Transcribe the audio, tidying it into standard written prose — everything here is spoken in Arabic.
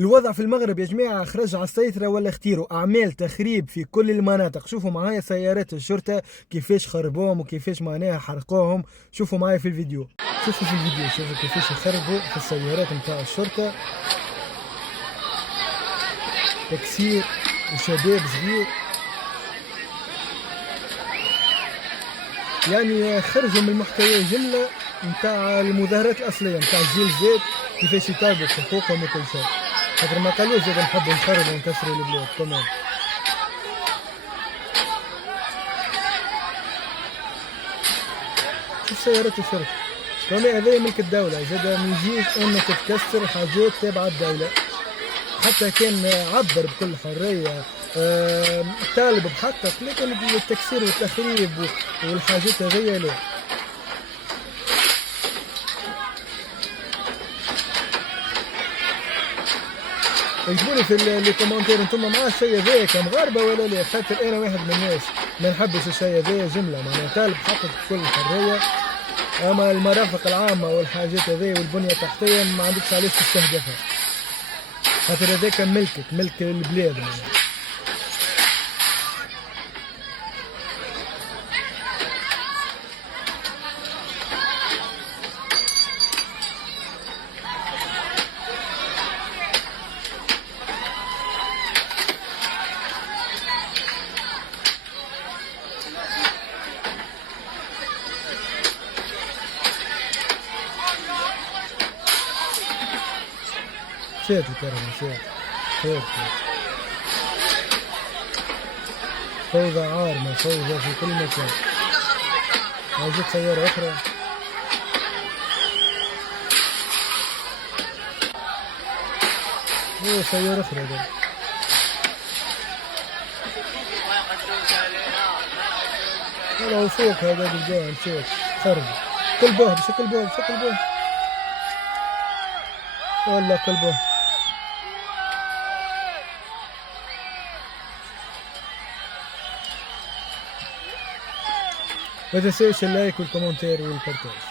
الوضع في المغرب يا جماعة خرج على السيطرة ولا اختيروا أعمال تخريب في كل المناطق. شوفوا معايا سيارات الشرطة كيفاش خربوهم وكيفاش معناها حرقوهم. شوفوا معايا في الفيديو، شوفوا في الفيديو، شوفوا كيفاش يخربوا في السيارات متاع الشرطة، تكسير وشباب صغير. يعني خرجوا من المحتوى جملة متاع المظاهرات الأصلية متاع الجيل زيت، كيفاش يطالبوا بحقوقهم وكل شيء. خاطر ما قالوش زاد نحبوا نخربوا ونكسروا البلاد تمام. شوف سيارات الشرطة كمان، هذا ملك الدولة، زاد ما يجيش انك تكسر حاجات تابعة الدولة. حتى كان عبر بكل حرية، طالب بحقك، لكن التكسير والتخريب والحاجات هذيا لا. اكتبولي في لي كومنتير انتم مع الشيء ذاك مغاربة ولا لا، خاطر انا واحد من الناس ما نحبش الشيء ذا جملة، معناها طالب حقك بكل حرية. اما المرافق العامة والحاجات هذي والبنية التحتية ما عندكش علاش تستهدفها، خاطر هذاك ملكك، ملك البلاد معناها. فات الكرهبة فات. فوضى عارمة، فوضى في كل مكان. جت سيارة أخرى. سيارة أخرى ده. هذا فوق هذا بالجوع فوق خرب. كلبوه بشكل بوه والله كلبوه. ما تنساوش اللايك والكومنتير والبارتاج.